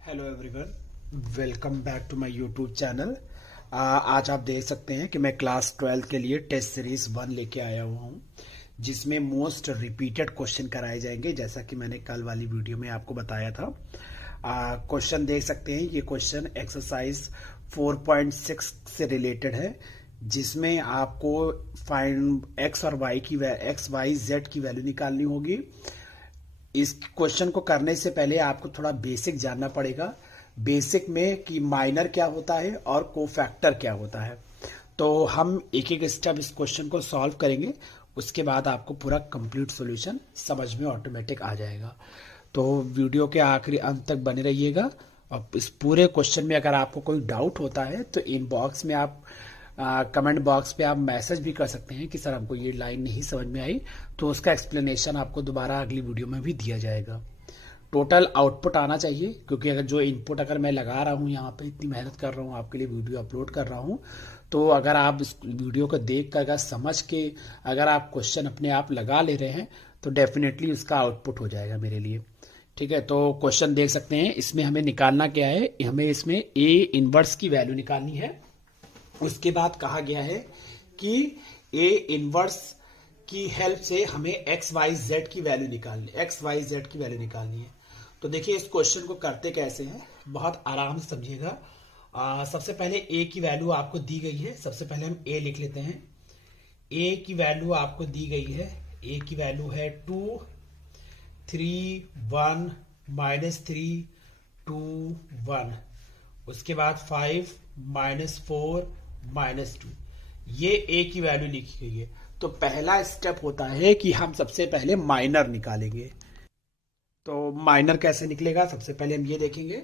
Hello everyone, welcome back to my YouTube channel. आज आप देख सकते हैं कि मैं क्लास 12 के लिए टेस्ट सीरीज 1 लेके आया हुआ हूँ, जिसमें मोस्ट रिपीटेड क्वेश्चन कराए जाएंगे, जैसा कि मैंने कल वाली वीडियो में आपको बताया था। क्वेश्चन देख सकते हैं, ये क्वेश्चन एक्सरसाइज 4.6 से रिलेटेड है, जिसमें आपको फाइंड एक्स और वाई की एक्स वाई जेड की वैल्यू निकालनी होगी। इस क्वेश्चन को करने से पहले आपको थोड़ा बेसिक जानना पड़ेगा। बेसिक में कि माइनर क्या होता है और कोफैक्टर क्या होता है। तो हम एक एक स्टेप इस क्वेश्चन को सॉल्व करेंगे, उसके बाद आपको पूरा कंप्लीट सॉल्यूशन समझ में ऑटोमेटिक आ जाएगा। तो वीडियो के आखिरी अंत तक बने रहिएगा। और इस पूरे क्वेश्चन में अगर आपको कोई डाउट होता है तो इनबॉक्स में आप कमेंट बॉक्स पे आप मैसेज भी कर सकते हैं कि सर हमको ये लाइन नहीं समझ में आई, तो उसका एक्सप्लेनेशन आपको दोबारा अगली वीडियो में भी दिया जाएगा। टोटल आउटपुट आना चाहिए, क्योंकि अगर जो इनपुट अगर मैं लगा रहा हूँ यहाँ पे, इतनी मेहनत कर रहा हूँ आपके लिए, वीडियो अपलोड कर रहा हूँ, तो अगर आप इस वीडियो को देख कर, अगर समझ के अगर आप क्वेश्चन अपने आप लगा ले रहे हैं, तो डेफिनेटली उसका आउटपुट हो जाएगा मेरे लिए। ठीक है, तो क्वेश्चन देख सकते हैं, इसमें हमें निकालना क्या है, हमें इसमें ए इनवर्स की वैल्यू निकालनी है। उसके बाद कहा गया है कि ए इनवर्स की हेल्प से हमें एक्स वाई जेड की वैल्यू निकालनी है। तो देखिए इस क्वेश्चन को करते कैसे हैं, बहुत आराम से समझिएगा। सबसे पहले ए की वैल्यू आपको दी गई है, सबसे पहले हम ए लिख लेते हैं। ए की वैल्यू आपको दी गई है, ए की वैल्यू है 2 3 1 -3 2 1। उसके बाद 5 -4 -2, ये ए की वैल्यू लिखी गई है। तो पहला स्टेप होता है कि हम सबसे पहले माइनर निकालेंगे। तो माइनर कैसे निकलेगा, सबसे पहले हम ये देखेंगे।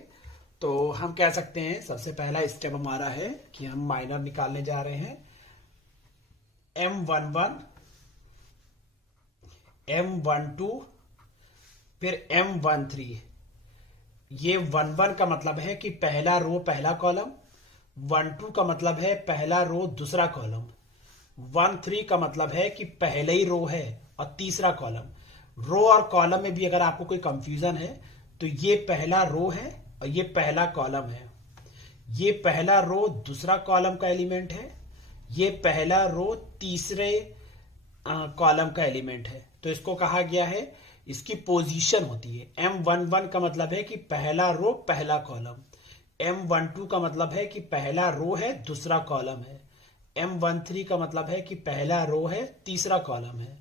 तो हम कह सकते हैं सबसे पहला स्टेप हमारा है कि हम माइनर निकालने जा रहे हैं। M11 M12 फिर M13। ये 11 का मतलब है कि पहला रो पहला कॉलम, 12 का मतलब है पहला रो दूसरा कॉलम, 13 का मतलब है कि पहले ही रो है और तीसरा कॉलम। रो और कॉलम में भी अगर आपको कोई कंफ्यूजन है तो ये पहला रो है और ये पहला कॉलम है, ये पहला रो दूसरा कॉलम का एलिमेंट है, ये पहला रो तीसरे कॉलम का एलिमेंट है। तो इसको कहा गया है, इसकी पोजीशन होती है। M11 का मतलब है कि पहला रो पहला कॉलम, M12 का मतलब है कि पहला रो है दूसरा कॉलम है, M13 का मतलब है कि पहला रो है तीसरा कॉलम है।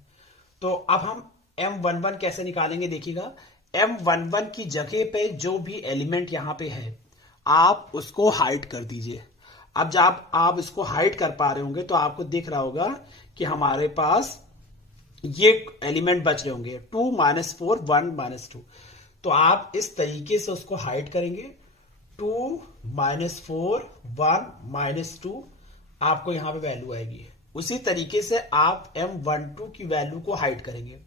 तो अब हम M11 कैसे निकालेंगे, देखिएगा। M11 की जगह पे जो भी एलिमेंट यहां पे है, आप उसको हाइड कर दीजिए। अब जब आप इसको हाइड कर पा रहे होंगे तो आपको दिख रहा होगा कि हमारे पास ये एलिमेंट बच रहे होंगे 2 -4 1 -2। तो आप इस तरीके से उसको हाइड करेंगे। 2 -4 1 -2 आपको यहां पे वैल्यू आएगी। उसी तरीके से आप M12 की वैल्यू को हाइड करेंगे।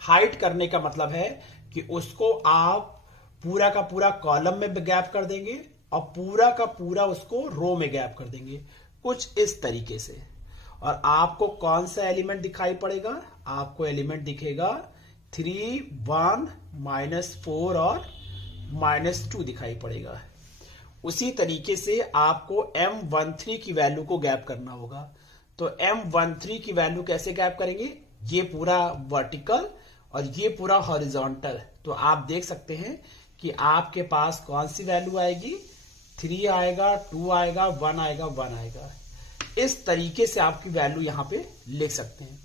हाइड करने का मतलब है कि उसको आप पूरा का पूरा कॉलम में गैप कर देंगे और पूरा का पूरा उसको रो में गैप कर देंगे, कुछ इस तरीके से। और आपको कौन सा एलिमेंट दिखाई पड़ेगा, आपको एलिमेंट दिखेगा 3 1 -4 और -2 दिखाई पड़ेगा। उसी तरीके से आपको M13 की वैल्यू को गैप करना होगा। तो M13 की वैल्यू कैसे गैप करेंगे, ये पूरा वर्टिकल और ये पूरा हॉरिजॉन्टल। तो आप देख सकते हैं कि आपके पास कौन सी वैल्यू आएगी, 3 आएगा, 2 आएगा, 1 आएगा, 1 आएगा। इस तरीके से आपकी वैल्यू यहां पे लिख सकते हैं।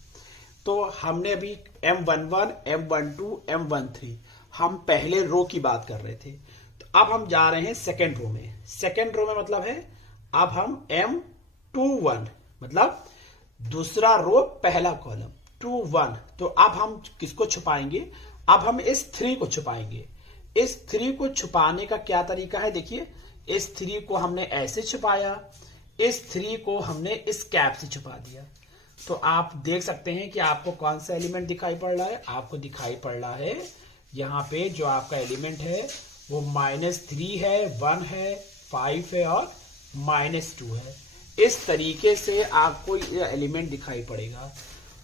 तो हमने अभी M11 M12 M13 हम पहले रो की बात कर रहे थे। तो अब हम जा रहे हैं सेकेंड रो में। सेकेंड रो में मतलब है अब हम M21 मतलब दूसरा रो पहला कॉलम 2 1। तो अब हम किसको छुपाएंगे, अब हम इस 3 को छुपाएंगे। इस 3 को छुपाने का क्या तरीका है, देखिए। इस 3 को हमने ऐसे छुपाया, इस 3 को हमने इस कैप से छुपा दिया। तो आप देख सकते हैं कि आपको कौन सा एलिमेंट दिखाई पड़ रहा है, आपको दिखाई पड़ रहा है यहाँ पे जो आपका एलिमेंट है वो -3 है, 1 है, 5 है और -2 है। इस तरीके से आपको ये एलिमेंट दिखाई पड़ेगा।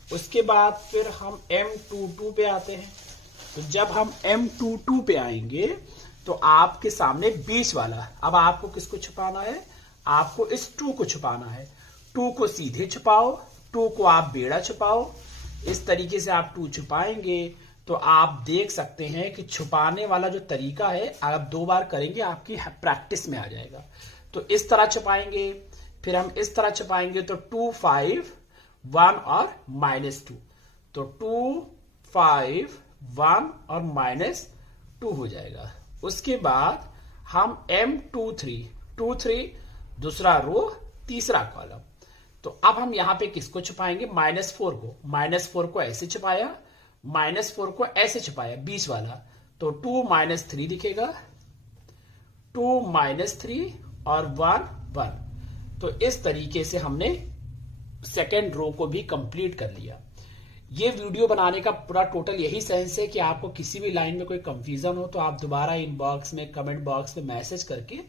उसके बाद फिर हम M22 पे आते हैं। तो जब हम M22 पे आएंगे तो आपके सामने बीच वाला, अब आपको किसको छुपाना है, आपको इस 2 को छुपाना है। 2 को सीधे छुपाओ, 2 को आप बेड़ा छुपाओ। इस तरीके से आप 2 छुपाएंगे तो आप देख सकते हैं कि छुपाने वाला जो तरीका है, आप 2 बार करेंगे आपकी प्रैक्टिस में आ जाएगा। तो इस तरह छुपाएंगे, फिर हम इस तरह छुपाएंगे तो 2 5 1 और -2, तो 2 5 1 और -2 हो जाएगा। उसके बाद हम M2 3 दूसरा रो तीसरा कॉलम, तो अब हम यहां पे किसको छुपाएंगे, -4 को। -4 को ऐसे छुपाया, -4 को ऐसे छुपाया बीच वाला, तो 2 -3 दिखेगा, 2 -3 और 1 1। तो इस तरीके से हमने सेकेंड रो को भी कंप्लीट कर लिया। ये वीडियो बनाने का पूरा टोटल यही सेंस है कि आपको किसी भी लाइन में कोई कंफ्यूजन हो तो आप दोबारा इनबॉक्स में, कमेंट बॉक्स में मैसेज करके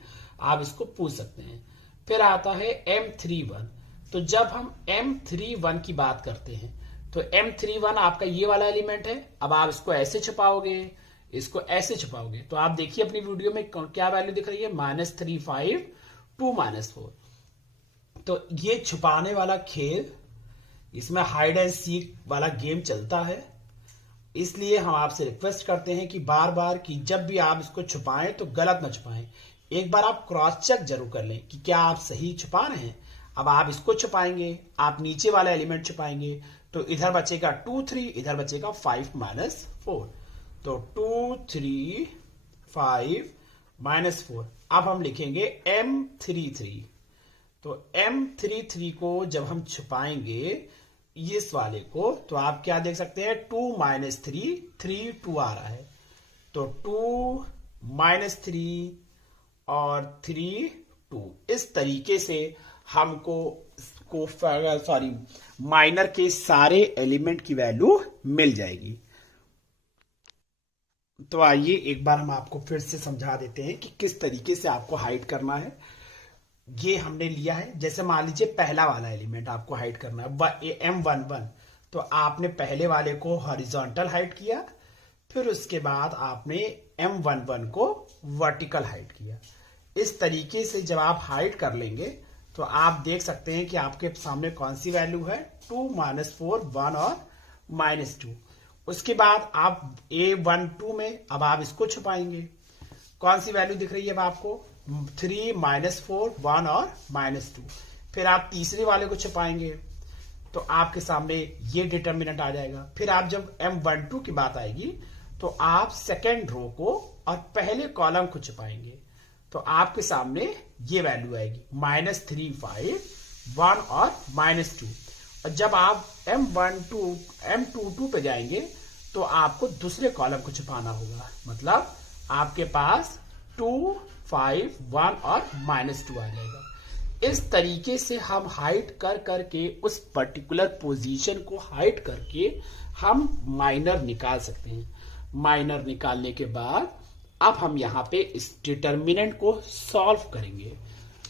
आप इसको पूछ सकते हैं। फिर आता है M31। तो जब हम M31 की बात करते हैं तो M31 आपका ये वाला एलिमेंट है। अब आप इसको ऐसे छुपाओगे, इसको ऐसे छुपाओगे, तो आप देखिए अपनी वीडियो में क्या वैल्यू दिख रही है, -3 5 2 -4। तो ये छुपाने वाला खेल, इसमें हाइड एंड सीक वाला गेम चलता है। इसलिए हम आपसे रिक्वेस्ट करते हैं कि बार बार कि जब भी आप इसको छुपाएं तो गलत ना छुपाएं, एक बार आप क्रॉस चेक जरूर कर लें कि क्या आप सही छुपा रहे हैं। अब आप इसको छुपाएंगे, आप नीचे वाला एलिमेंट छुपाएंगे, तो इधर बचेगा 2 3, इधर बचेगा 5 -4, तो 2 3 5 -4। अब हम लिखेंगे M33। तो M33 को जब हम छुपाएंगे इस वाले को, तो आप क्या देख सकते हैं, 2 -3 3 2 आ रहा है, तो 2 -3 और 3 2। इस तरीके से हमको माइनर के सारे एलिमेंट की वैल्यू मिल जाएगी। तो आइए एक बार हम आपको फिर से समझा देते हैं कि किस तरीके से आपको हाइड करना है। ये हमने लिया है, जैसे मान लीजिए पहला वाला एलिमेंट आपको हाइड करना है M11, तो आपने पहले वाले को हॉरिजॉन्टल हाइड किया, फिर उसके बाद आपने M11 को वर्टिकल हाइड किया। इस तरीके से जब आप हाइड कर लेंगे तो आप देख सकते हैं कि आपके सामने कौन सी वैल्यू है, 2 -4 1 और -2। उसके बाद आप A12 में अब आप इसको छुपाएंगे, कौन सी वैल्यू दिख रही है अब आपको, 3 -4 1 और -2। फिर आप तीसरे वाले को छुपाएंगे तो आपके सामने ये डिटर्मिनेंट आ जाएगा। फिर आप जब M12 की बात आएगी तो आप सेकेंड रो को और पहले कॉलम को छुपाएंगे, तो आपके सामने ये वैल्यू आएगी, -3 5 1 और -2। और जब आप M22 पे जाएंगे तो आपको दूसरे कॉलम को छुपाना होगा, मतलब आपके पास 2 5 1 और -2 आ जाएगा। इस तरीके से हम हाइड कर करके उस पर्टिकुलर पोजीशन को हाइड करके हम माइनर निकाल सकते हैं। माइनर निकालने के बाद अब हम यहां पे इस डिटर्मिनेंट को सॉल्व करेंगे।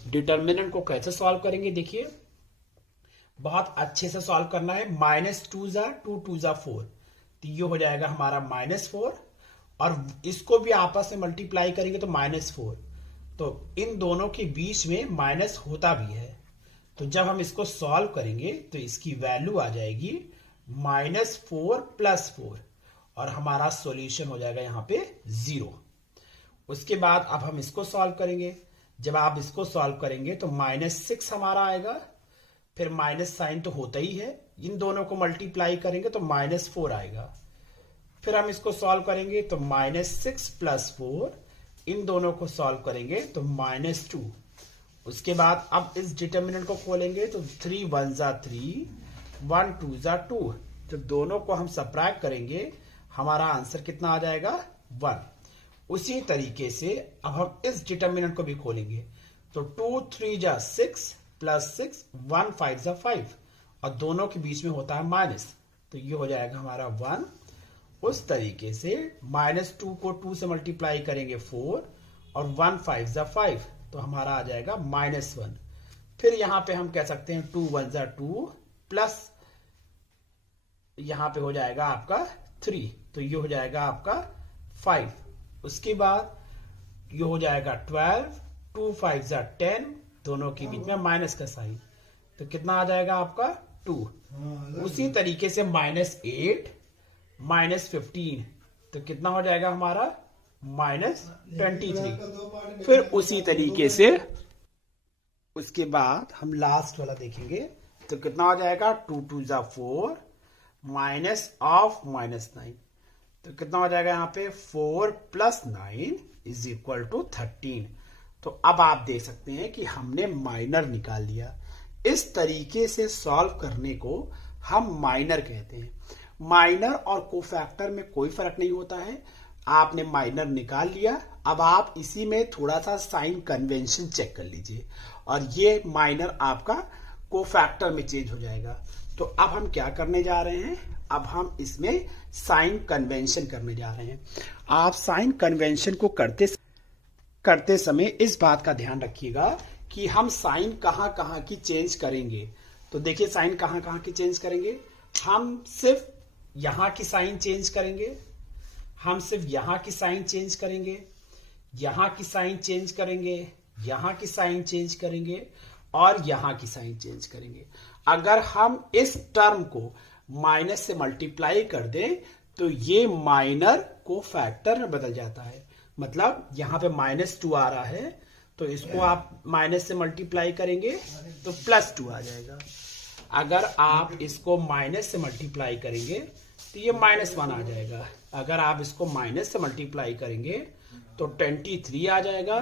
डिटर्मिनेंट को कैसे सॉल्व करेंगे, देखिए बहुत अच्छे से सॉल्व करना है। -2 2 2 4, तो ये हो जाएगा हमारा -4, और इसको भी आपस में मल्टीप्लाई करेंगे तो -4, तो इन दोनों के बीच में माइनस होता भी है। तो जब हम इसको सॉल्व करेंगे तो इसकी वैल्यू आ जाएगी -4 + 4, और हमारा सॉल्यूशन हो जाएगा यहां पे 0। उसके बाद अब हम इसको सॉल्व करेंगे, जब आप इसको सॉल्व करेंगे तो -6 हमारा आएगा, फिर माइनस साइन तो होता ही है, इन दोनों को मल्टीप्लाई करेंगे तो -4 आएगा। फिर हम इसको सॉल्व करेंगे तो -6 + 4, इन दोनों को सॉल्व करेंगे तो -2। उसके बाद अब इस डिटर्मिनेंट को खोलेंगे तो 3 1 3 1 2 2, तो दोनों को हम सबट्रैक्ट करेंगे, हमारा आंसर कितना आ जाएगा 1। उसी तरीके से अब हम इस डिटर्मिनेंट को भी खोलेंगे तो 2 3 6 + 6 1 5 5, और दोनों के बीच में होता है माइनस, तो ये हो जाएगा हमारा 1। उस तरीके से -2 को 2 से मल्टीप्लाई करेंगे 4, और 1 5 5, तो हमारा आ जाएगा -1। फिर यहां पे हम कह सकते हैं 2 1 2 प्लस यहां पे हो जाएगा आपका 3, तो ये हो जाएगा आपका 5। उसके बाद ये हो जाएगा 12, 2 5 10, दोनों के बीच में माइनस का साइन, तो कितना आ जाएगा आपका 2। उसी तरीके से -8 -15, तो कितना हो जाएगा हमारा -23। फिर उसी तरीके से उसके बाद हम लास्ट वाला देखेंगे, तो कितना हो जाएगा 2 2 4 माइनस ऑफ -9, तो कितना हो जाएगा यहाँ पे 4 + 9 = 13। तो अब आप देख सकते हैं कि हमने माइनर निकाल लिया। इस तरीके से सॉल्व करने को हम माइनर कहते हैं। माइनर और कोफैक्टर में कोई फर्क नहीं होता है। आपने माइनर निकाल लिया, अब आप इसी में थोड़ा सा साइन कन्वेंशन चेक कर लीजिए और ये माइनर आपका कोफैक्टर में चेंज हो जाएगा। तो अब हम क्या करने जा रहे हैं, अब हम इसमें साइन कन्वेंशन करने जा रहे हैं। आप साइन कन्वेंशन को करते समय इस बात का ध्यान रखिएगा कि हम साइन कहां कहां की चेंज करेंगे। तो देखिए साइन कहां कहां की चेंज करेंगे। हम सिर्फ यहां की साइन चेंज करेंगे, हम सिर्फ यहां की साइन चेंज करेंगे, यहां की साइन चेंज करेंगे, यहां की साइन चेंज करेंगे और यहां की साइन चेंज करेंगे। अगर हम इस टर्म को माइनस से मल्टीप्लाई कर दें तो ये माइनर को फैक्टर में बदल जाता है। मतलब यहां पे -2 आ रहा है, तो इसको आप माइनस से मल्टीप्लाई करेंगे तो +2 आ जाएगा। अगर आप इसको माइनस से मल्टीप्लाई करेंगे तो ये -1 आ जाएगा। अगर आप इसको माइनस से मल्टीप्लाई करेंगे तो 23 आ जाएगा,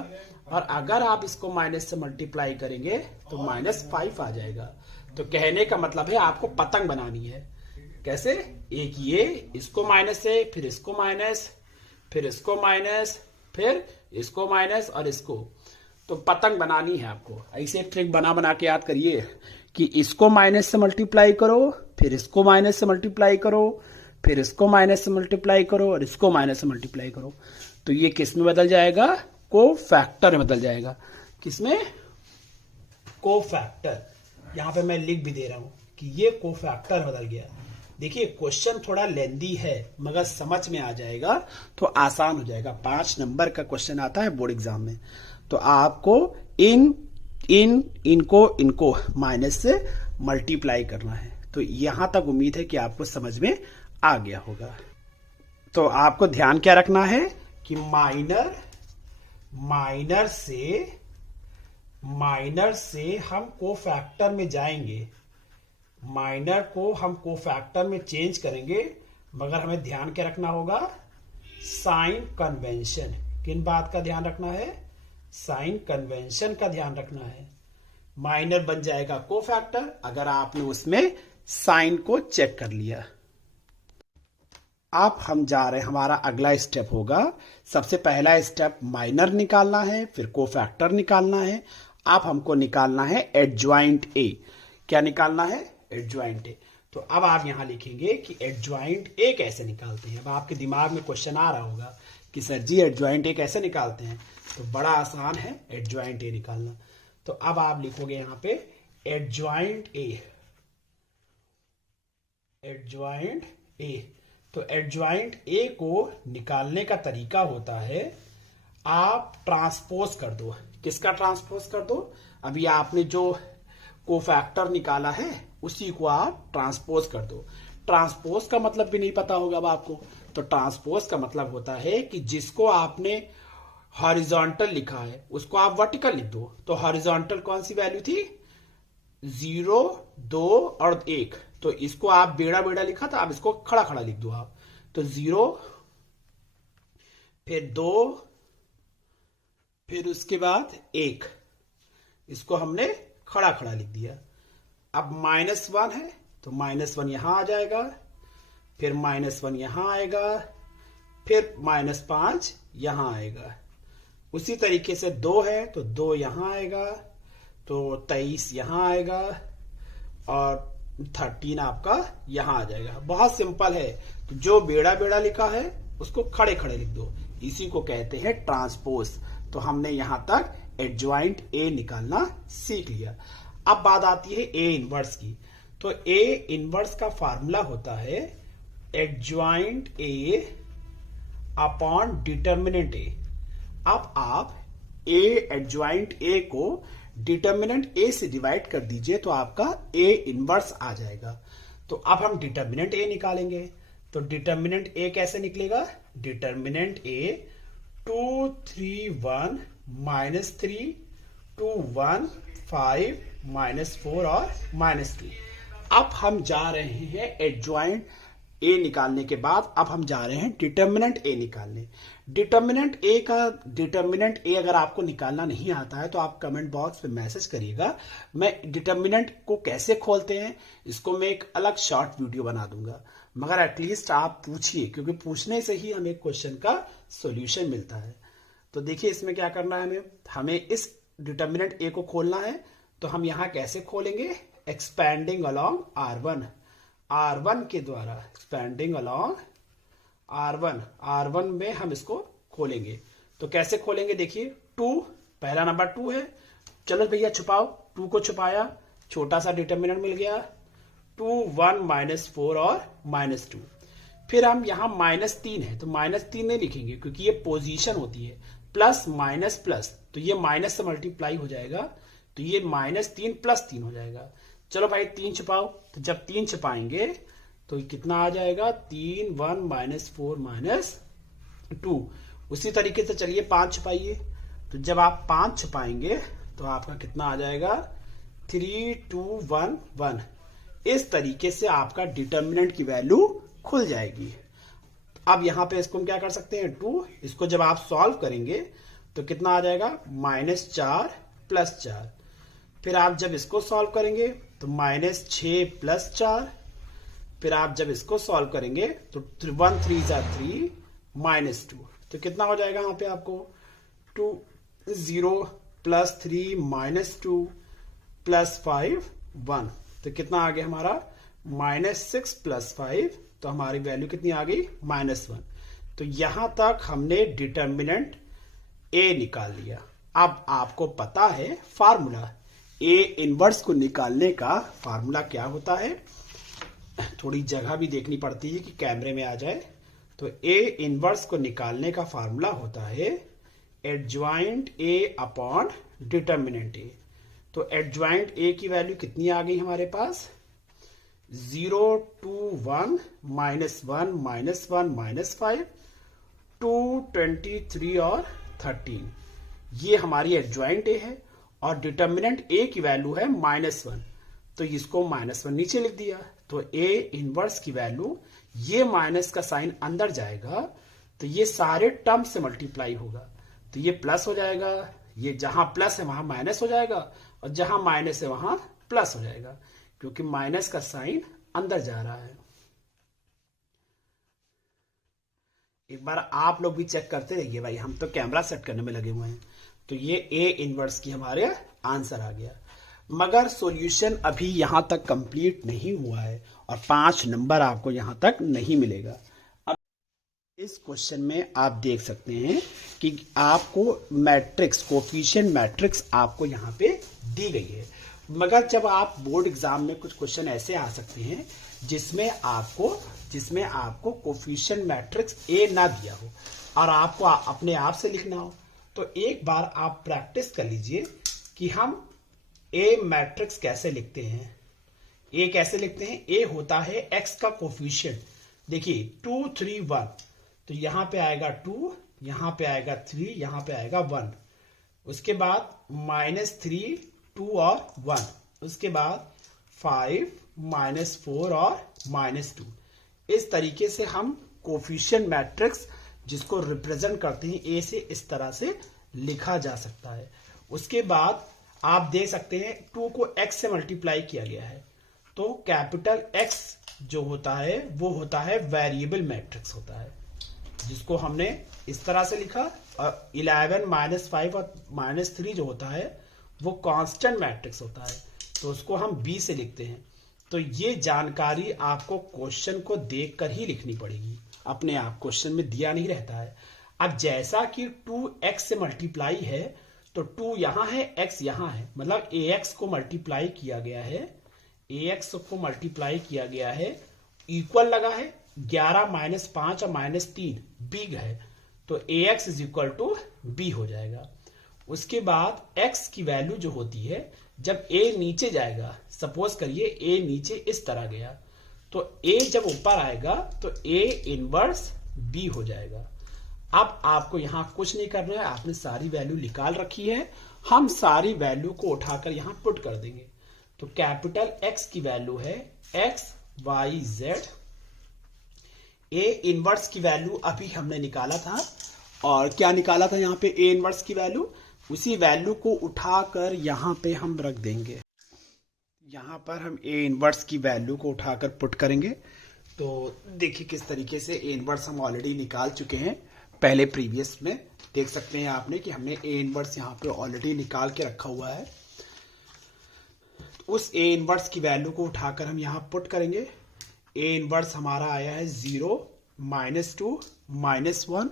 और अगर आप इसको माइनस से मल्टीप्लाई करेंगे तो -5 आ जाएगा। तो कहने का मतलब है आपको पतंग बनानी है। कैसे? एक ये, इसको माइनस से, फिर इसको माइनस, फिर इसको माइनस, फिर इसको माइनस और इसको, तो पतंग बनानी है आपको। ऐसे ट्रिक बना बना के याद करिए कि इसको माइनस से मल्टीप्लाई करो, फिर इसको माइनस से मल्टीप्लाई करो, फिर इसको माइनस से मल्टीप्लाई करो और इसको माइनस से मल्टीप्लाई करो। तो ये किस में बदल जाएगा? को फैक्टर में बदल जाएगा। किसमें? को फैक्टर। यहां पे मैं लिख भी दे रहा हूं कि ये को फैक्टर बदल गया। देखिए क्वेश्चन थोड़ा लेंदी है मगर समझ में आ जाएगा तो आसान हो जाएगा। 5 नंबर का क्वेश्चन आता है बोर्ड एग्जाम में। तो आपको इनको माइनस से मल्टीप्लाई करना है। तो यहां तक उम्मीद है कि आपको समझ में आ गया होगा। तो आपको ध्यान क्या रखना है कि माइनर से हम कोफैक्टर में जाएंगे, माइनर को हम कोफैक्टर में चेंज करेंगे, मगर हमें ध्यान क्या रखना होगा? Sign convention. किन बात का ध्यान रखना है? साइन कन्वेंशन का ध्यान रखना है। माइनर बन जाएगा कोफैक्टर अगर आपने उसमें साइन को चेक कर लिया। अब हम जा रहे हैं, हमारा अगला स्टेप होगा। सबसे पहला स्टेप माइनर निकालना है, फिर कोफैक्टर निकालना है। अब हमको निकालना है एडजॉइंट ए। क्या निकालना है? Adjoint A. तो अब आप यहां लिखेंगे कि एडजॉइंट ए कैसे निकालते हैं। अब आपके दिमाग में क्वेश्चन आ रहा होगा कि सर जी एडजॉइंट ए कैसे निकालते हैं। तो बड़ा आसान है एडजॉइंट ए निकालना। तो अब आप लिखोगे यहां पे एडजॉइंट ए, एडजॉइंट ए। तो एडजॉइंट ए को निकालने का तरीका होता है, आप ट्रांसपोज कर दो। किसका ट्रांसपोज कर दो? अभी आपने जो कोफैक्टर निकाला है उसी को आप ट्रांसपोज कर दो। ट्रांसपोज का मतलब भी नहीं पता होगा अब आपको। तो ट्रांसपोज का मतलब होता है कि जिसको आपने हॉरिजॉन्टल लिखा है उसको आप वर्टिकल लिख दो। तो हॉरिजॉन्टल कौन सी वैल्यू थी? 0, 2 और 1। तो इसको आप बेड़ा बेड़ा लिखा था, आप इसको खड़ा खड़ा लिख दो आप। तो 0, फिर 2, फिर उसके बाद 1, इसको हमने खड़ा खड़ा लिख दिया। अब -1 है तो -1 यहां आ जाएगा, फिर -1 यहां आएगा, फिर -5 यहां आएगा। उसी तरीके से 2 है तो 2 यहां आएगा, तो 23 यहां आएगा और 13 आपका यहां आ जाएगा। बहुत सिंपल है। तो जो बेड़ा बेड़ा लिखा है उसको खड़े खड़े लिख दो, इसी को कहते हैं ट्रांसपोज। तो हमने यहां तक एडजॉइंट ए निकालना सीख लिया। अब बात आती है ए इनवर्स की। तो ए इनवर्स का फार्मूला होता है एडजॉइंट ए अपॉन डिटर्मिनेंट ए। अब आप ए एडजॉइंट ए को डिटर्मिनेंट ए से डिवाइड कर दीजिए तो आपका ए इनवर्स आ जाएगा। तो अब हम डिटर्मिनेंट ए निकालेंगे। तो डिटर्मिनेंट ए कैसे निकलेगा? डिटर्मिनेंट ए 2 3 1 -3 2 1 5 -4 और -2। अब हम जा रहे हैं एडजॉइंट ए निकालने के बाद अब हम जा रहे हैं डिटर्मिनेंट ए निकालने। डिटर्मिनेंट ए अगर आपको निकालना नहीं आता है तो आप कमेंट बॉक्स में मैसेज करिएगा। मैं डिटर्मिनेंट को कैसे खोलते हैं इसको मैं एक अलग शॉर्ट वीडियो बना दूंगा, मगर एटलीस्ट आप पूछिए, क्योंकि पूछने से ही हमें क्वेश्चन का सॉल्यूशन मिलता है। तो देखिए इसमें क्या करना है, हमें इस डिटर्मिनेंट ए को खोलना है। तो हम यहां कैसे खोलेंगे? एक्सपैंडिंग अलोंग R1 के द्वारा, एक्सपैंडिंग अलोंग R1 में हम इसको खोलेंगे। तो कैसे खोलेंगे? देखिए 2, पहला नंबर 2 है। चलो भैया छुपाओ, 2 को छुपाया, छोटा सा डिटर्मिनेंट मिल गया 2 1 -4 और -2। फिर हम यहां -3 है तो -3 नहीं लिखेंगे क्योंकि ये पोजीशन होती है, प्लस माइनस प्लस, तो ये माइनस से मल्टीप्लाई हो जाएगा, तो ये -3 + 3 हो जाएगा। चलो भाई 3 छुपाओ, तो जब 3 छुपाएंगे तो कितना आ जाएगा? 3 1 -4 -2। उसी तरीके से चलिए 5 छुपाइए, तो जब आप 5 छुपाएंगे तो आपका कितना आ जाएगा? 3 2 1 1। इस तरीके से आपका डिटर्मिनेंट की वैल्यू खुल जाएगी। अब यहां पे इसको हम क्या कर सकते हैं? 2, इसको जब आप सॉल्व करेंगे तो कितना आ जाएगा? -4 + 4। फिर आप जब इसको सॉल्व करेंगे तो -6 + 4। फिर आप जब इसको सॉल्व करेंगे तो 1 3 3 -2। तो कितना हो जाएगा यहां पे आपको? 2 0 + 3 -2 + 5 1। तो कितना आ गया हमारा? -6 + 5। तो हमारी वैल्यू कितनी आ गई? -1। तो यहां तक हमने डिटर्मिनेंट ए निकाल लिया। अब आपको पता है फार्मूला, ए इनवर्स को निकालने का फार्मूला क्या होता है? थोड़ी जगह भी देखनी पड़ती है कि कैमरे में आ जाए। तो ए इनवर्स को निकालने का फार्मूला होता है एडजॉइंट ए अपॉन डिटर्मिनेंट ए। तो एडजॉइंट ए की वैल्यू कितनी आ गई हमारे पास? 0 2 1 -1 -1 -5 2 23 और 13। ये हमारी एडजॉइंट ए है और डिटर्मिनेंट ए की वैल्यू है -1, तो इसको -1 नीचे लिख दिया। तो ए इनवर्स की वैल्यू, ये माइनस का साइन अंदर जाएगा तो ये सारे टर्म से मल्टीप्लाई होगा, तो ये प्लस हो जाएगा, ये जहां प्लस है वहां माइनस हो जाएगा और जहां माइनस है वहां प्लस हो जाएगा, क्योंकि माइनस का साइन अंदर जा रहा है। एक बार आप लोग भी चेक करते रहिए भाई, हम तो कैमरा सेट करने में लगे हुए हैं। तो ये ए इनवर्स की हमारे आंसर आ गया, मगर सॉल्यूशन अभी यहां तक कंप्लीट नहीं हुआ है और 5 नंबर आपको यहां तक नहीं मिलेगा। अब इस क्वेश्चन में आप देख सकते हैं कि आपको मैट्रिक्स, कोफिशिएंट मैट्रिक्स आपको यहां पे दी गई है, मगर जब आप बोर्ड एग्जाम में कुछ क्वेश्चन ऐसे आ सकते हैं जिसमें आपको कोफिशिएंट मैट्रिक्स ए ना दिया हो और आपको अपने आप से लिखना हो, तो एक बार आप प्रैक्टिस कर लीजिए कि हम ए मैट्रिक्स कैसे लिखते हैं। ए कैसे लिखते हैं? ए होता है एक्स का कोफिशिएंट। देखिए 2 3 1, तो यहां पे आएगा 2, यहां पे आएगा 3, यहां पे आएगा 1, उसके बाद -3 2 और 1, उसके बाद 5 -4 और -2। इस तरीके से हम कोफिशिएंट मैट्रिक्स जिसको रिप्रेजेंट करते हैं ए से, इस तरह से लिखा जा सकता है। उसके बाद आप देख सकते हैं 2 को x से मल्टीप्लाई किया गया है, तो कैपिटल X जो होता है वो होता है वेरिएबल मैट्रिक्स होता है, जिसको हमने इस तरह से लिखा, और 11 -5 और -3 जो होता है वो कांस्टेंट मैट्रिक्स होता है, तो उसको हम B से लिखते हैं। तो ये जानकारी आपको क्वेश्चन को देखकर ही लिखनी पड़ेगी, अपने आप क्वेश्चन में दिया नहीं रहता है। अब जैसा कि 2x से मल्टीप्लाई है तो 2 यहां है, x यहां है, मतलब ax को मल्टीप्लाई किया गया है, ax को मल्टीप्लाई किया गया है, इक्वल लगा है, 11 -5 और -3 बिग है, तो ax is equal to b हो जाएगा। उसके बाद x की वैल्यू जो होती है, जब a नीचे जाएगा, सपोज करिए a नीचे इस तरह गया, तो a जब ऊपर आएगा तो a इनवर्स b हो जाएगा। अब आपको यहां कुछ नहीं करना है, आपने सारी वैल्यू निकाल रखी है, हम सारी वैल्यू को उठाकर यहां पुट कर देंगे। तो कैपिटल X की वैल्यू है x y z, a inverse की वैल्यू अभी हमने निकाला था, और क्या निकाला था यहाँ पे a इनवर्स की वैल्यू, उसी वैल्यू को उठाकर यहां पे हम रख देंगे। यहां पर हम a इनवर्स की वैल्यू को उठाकर पुट करेंगे। तो देखिए किस तरीके से a इनवर्स हम ऑलरेडी निकाल चुके हैं, पहले प्रीवियस में देख सकते हैं आपने कि हमने a इनवर्स यहाँ पे ऑलरेडी निकाल के रखा हुआ है। उस a इनवर्स की वैल्यू को उठाकर हम यहाँ पुट करेंगे। a इनवर्स हमारा आया है 0 -2 -1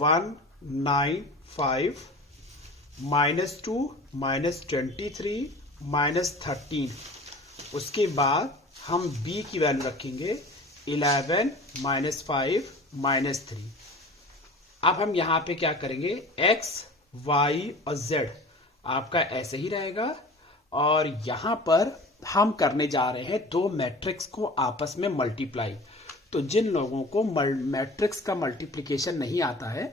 1 9 5 -2 -23 -13। उसके बाद हम b की वैल्यू रखेंगे 11 -5 -3। अब हम यहाँ पे क्या करेंगे, x y और z आपका ऐसे ही रहेगा, और यहां पर हम करने जा रहे हैं दो मैट्रिक्स को आपस में मल्टीप्लाई। तो जिन लोगों को मैट्रिक्स का मल्टीप्लिकेशन नहीं आता है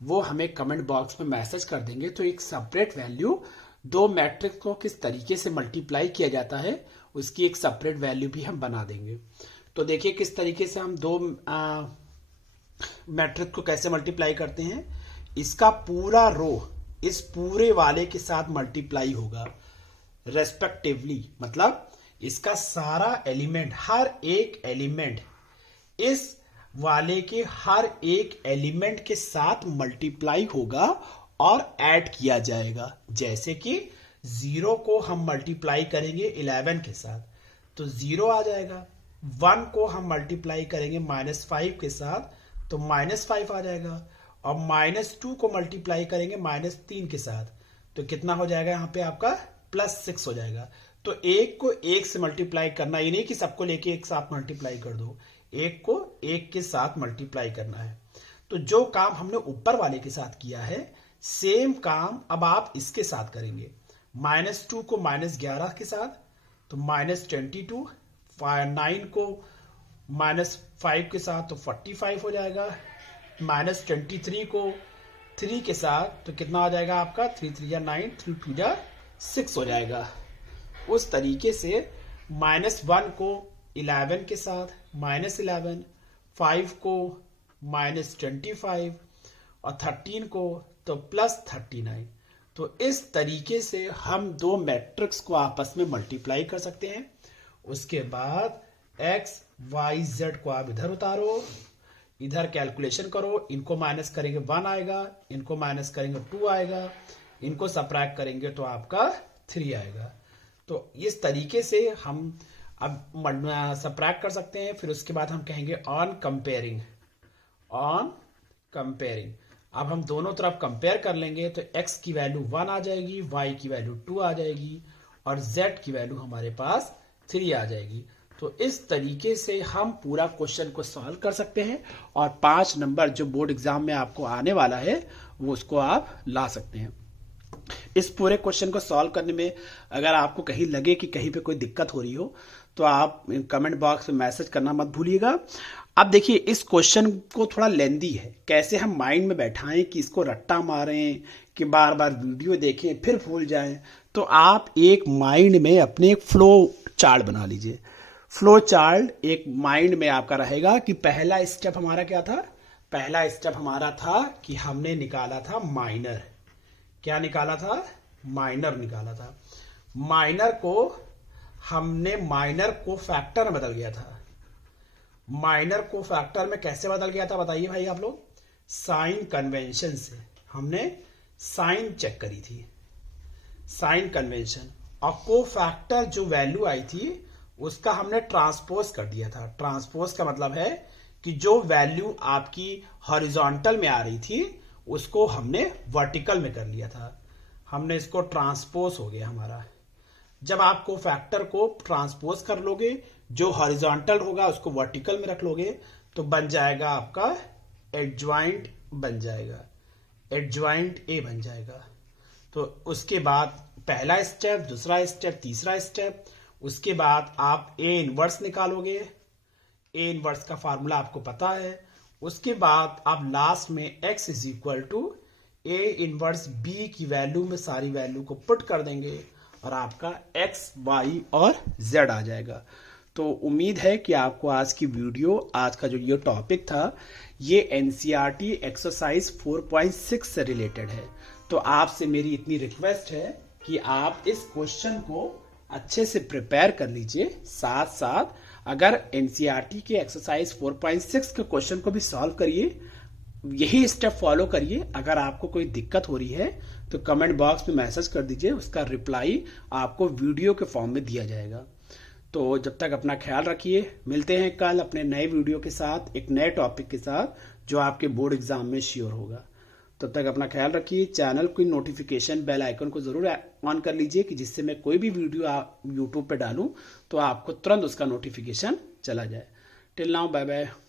वो हमें कमेंट बॉक्स में मैसेज कर देंगे, तो एक सेपरेट वैल्यू दो मैट्रिक्स को किस तरीके से मल्टीप्लाई किया जाता है उसकी एक सेपरेट वैल्यू भी हम बना देंगे। तो देखिए किस तरीके से हम दो मैट्रिक्स को कैसे मल्टीप्लाई करते हैं। इसका पूरा रो इस पूरे वाले के साथ मल्टीप्लाई होगा रेस्पेक्टिवली, मतलब इसका सारा एलिमेंट, हर एक एलिमेंट इस वाले के हर एक एलिमेंट के साथ मल्टीप्लाई होगा और ऐड किया जाएगा। जैसे कि 0 को हम मल्टीप्लाई करेंगे 11 के साथ तो 0 आ जाएगा, 1 को हम मल्टीप्लाई करेंगे -5 के साथ तो -5 आ जाएगा, और -2 को मल्टीप्लाई करेंगे -3 के साथ तो कितना हो जाएगा यहाँ पे आपका +6 हो जाएगा। तो एक को एक से मल्टीप्लाई करना, ये नहीं कि सबको लेके एक साथ मल्टीप्लाई कर दो, एक को एक के साथ मल्टीप्लाई करना है। तो जो काम हमने ऊपर वाले के साथ किया है सेम काम अब आप इसके साथ करेंगे। -2 को -11 के साथ तो -22, 9 को -5 के साथ तो 45 हो जाएगा, -23 को 3 के साथ तो कितना हो जाएगा आपका 3 3 9, 3 2 6 हो जाएगा। उस तरीके से -1 को 11 के साथ -11, 5 को -25 और 13 को तो +39। तो इस तरीके से हम दो मैट्रिक्स को आपस में मल्टीप्लाई कर सकते हैं। उसके बाद x y z को आप इधर उतारो, इधर कैलकुलेशन करो, इनको माइनस करेंगे 1 आएगा, इनको माइनस करेंगे 2 आएगा, इनको सबट्रैक्ट करेंगे तो आपका 3 आएगा। तो इस तरीके से हम अब सबट्रैक्ट कर सकते हैं। फिर उसके बाद हम कहेंगे ऑन कंपेयरिंग। अब हम दोनों तरफ कंपेयर कर लेंगे तो x की वैल्यू 1 आ जाएगी, y की वैल्यू 2 आ जाएगी और z की वैल्यू हमारे पास 3 आ जाएगी। तो इस तरीके से हम पूरा क्वेश्चन को सॉल्व कर सकते हैं और 5 नंबर जो बोर्ड एग्जाम में आपको आने वाला है वो उसको आप ला सकते हैं। इस पूरे क्वेश्चन को सॉल्व करने में अगर आपको कहीं लगे कि कहीं पे कोई दिक्कत हो रही हो तो आप कमेंट बॉक्स में मैसेज करना मत भूलिएगा। अब देखिए इस क्वेश्चन को थोड़ा लेंदी है, कैसे हम माइंड में बैठाएं कि इसको रट्टा मारें कि बार बार वीडियो देखें फिर भूल जाएं। तो आप एक माइंड में अपने एक फ्लो चार्ट बना लीजिए। फ्लो चार्ट एक माइंड में आपका रहेगा कि पहला स्टेप हमारा क्या था। पहला स्टेप हमारा था कि हमने निकाला था माइनर। क्या निकाला था? माइनर निकाला था। माइनर को हमने माइनर को फैक्टर में बदल गया था। माइनर को फैक्टर में कैसे बदल गया था बताइए भाई आप लोग। साइन कन्वेंशन से हमने साइन चेक करी थी, साइन कन्वेंशन, और को फैक्टर जो वैल्यू आई थी उसका हमने ट्रांसपोज कर दिया था। ट्रांसपोज का मतलब है कि जो वैल्यू आपकी हॉरिजॉन्टल में आ रही थी उसको हमने वर्टिकल में कर लिया था। हमने इसको ट्रांसपोज हो गया हमारा। जब आप को फैक्टर को ट्रांसपोज कर लोगे, जो हॉरिजॉन्टल होगा उसको वर्टिकल में रख लोगे तो बन जाएगा आपका एडजॉइंट बन जाएगा, एडजॉइंट ए बन जाएगा। तो उसके बाद पहला स्टेप, दूसरा स्टेप, तीसरा स्टेप, उसके बाद आप ए इनवर्स निकालोगे। ए इनवर्स का फार्मूला आपको पता है। उसके बाद आप लास्ट में x is equal to a inverse b की वैल्यू में सारी वैल्यू को पुट कर देंगे और आपका x, y और z आ जाएगा। तो उम्मीद है कि आपको आज की वीडियो, आज का जो ये टॉपिक था, ये एनसीईआरटी एक्सरसाइज 4.6 से रिलेटेड है। तो आपसे मेरी इतनी रिक्वेस्ट है कि आप इस क्वेश्चन को अच्छे से प्रिपेयर कर लीजिए। साथ साथ अगर एनसीईआरटी के एक्सरसाइज 4.6 के क्वेश्चन को भी सॉल्व करिए, यही स्टेप फॉलो करिए। अगर आपको कोई दिक्कत हो रही है तो कमेंट बॉक्स में मैसेज कर दीजिए, उसका रिप्लाई आपको वीडियो के फॉर्म में दिया जाएगा। तो जब तक अपना ख्याल रखिए, मिलते हैं कल अपने नए वीडियो के साथ, एक नए टॉपिक के साथ जो आपके बोर्ड एग्जाम में श्योर होगा। तब तक अपना ख्याल रखिए। चैनल की नोटिफिकेशन बेल आइकन को जरूर ऑन कर लीजिए कि जिससे मैं कोई भी वीडियो यूट्यूब पे डालूं तो आपको तुरंत उसका नोटिफिकेशन चला जाए। Till now, bye bye.